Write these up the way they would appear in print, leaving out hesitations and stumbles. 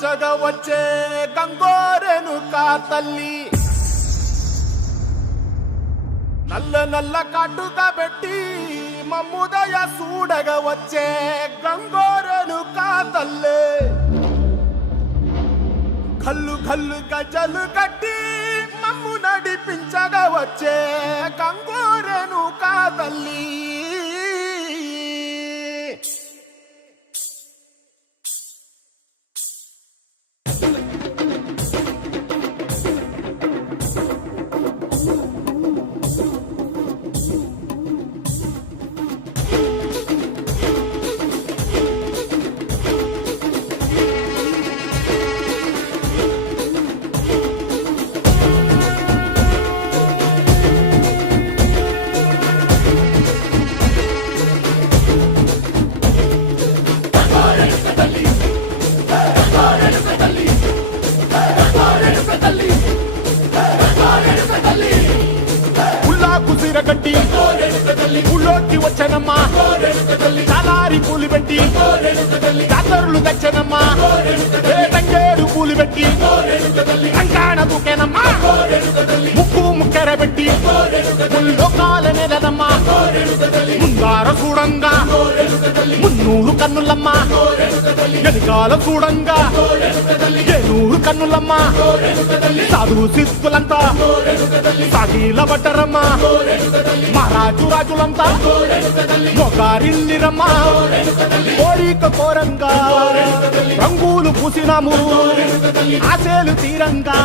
పించగా వచ్చే గంగోరెనుకా తల్లి నల్ల నల్ల కాటుగా పెట్టి మమ్ముదయ చూడగా వచ్చే గంగోరెనుకా తల్లి కల్లు కల్లు గజలు కట్టి మమ్ము నడిపించగా వచ్చే గంగోరెనుకా తల్లి గట్టి ఊళ్ళోకి వచ్చనమ్మా చాలారి పూలు పెట్టి జాతరులు తెచ్చనమ్మా తంగేడు పూలు పెట్టి కంకాణ దూకేనమ్మా ముక్కు ముక్కెర పెట్టి లోకాల నెలనమ్మా ముందార చూడంగా మున్నూరు కన్నులమ్మా వెనకాల చూడంగా ఏనూరు కన్నులమ్మా సాధు శిస్తులంతా సాగిల బట్టరమ్మా మహారాజు రాజులంతా మొగారిల్లిరమ్మా కోరిక కోరంగా రంగులు పూసినాము ఆశలు తీరంగా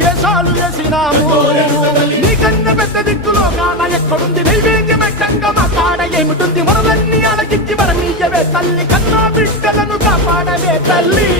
వేషాలు వేసినాము నీకన్నా పెద్ద దిక్కులో కాన ఎక్కడుంది నైవేద్యం ఎట్టంగా మా కాడ ఏమిటుంది మనలన్నీ అలకించి మరమీయవే తల్లి కన్నా బిడ్డలను కాపాడవే తల్లి